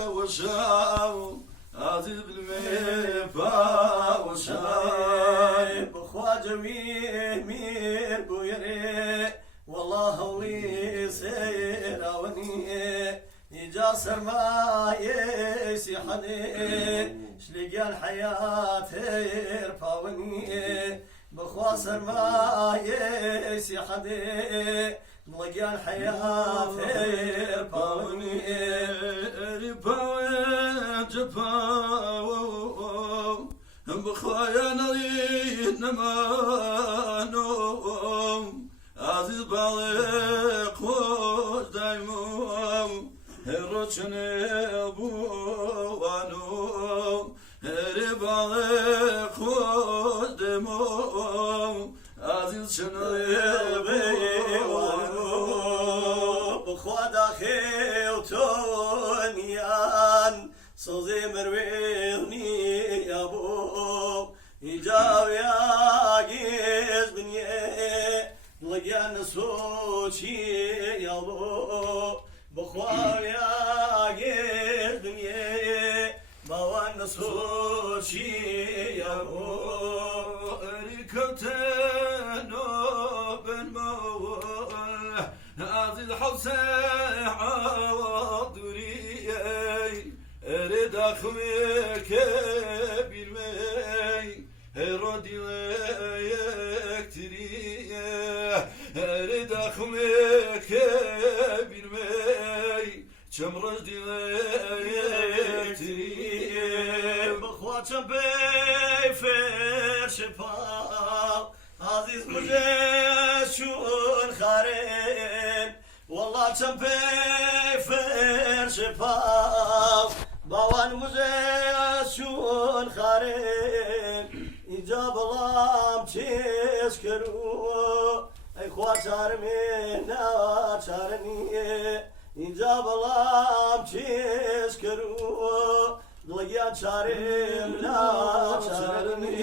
وشاو عزيز بالميفا وشاي بخواجة مير بويري والله هولي سيراوني يجا سرماي سيحني شلقى الحياة يرفاوني بخوا سرماي سيحني لقى الحياة يرفاوني رفاوي جفاو بخوايا نريد نمانو عزيز بالغ خوش دايمو هروشني بوانو هري بالغ خوش دايمو عزيز شني بوانو بخوا داخل تونيان صوزي مرويني يا بو يجاو يا جيز بنيه لقيان سوشي يا بو بخوا يا جيز بنيه باوان سوشي يا بو ركبتنو بن موال عزيز حسين عوضري اريد اخويك بالمي ردي يكتري اريد اخويك بالمي كم ردي يكتري بخواتم بيفر شفاو عزيز مجشون خارين والله كم بيفر شفاو باوان مجشون خارين إجاب الله تشكرو أي خواتار منا شارني إجاب الله تشكرو لقيان شارين لا شارني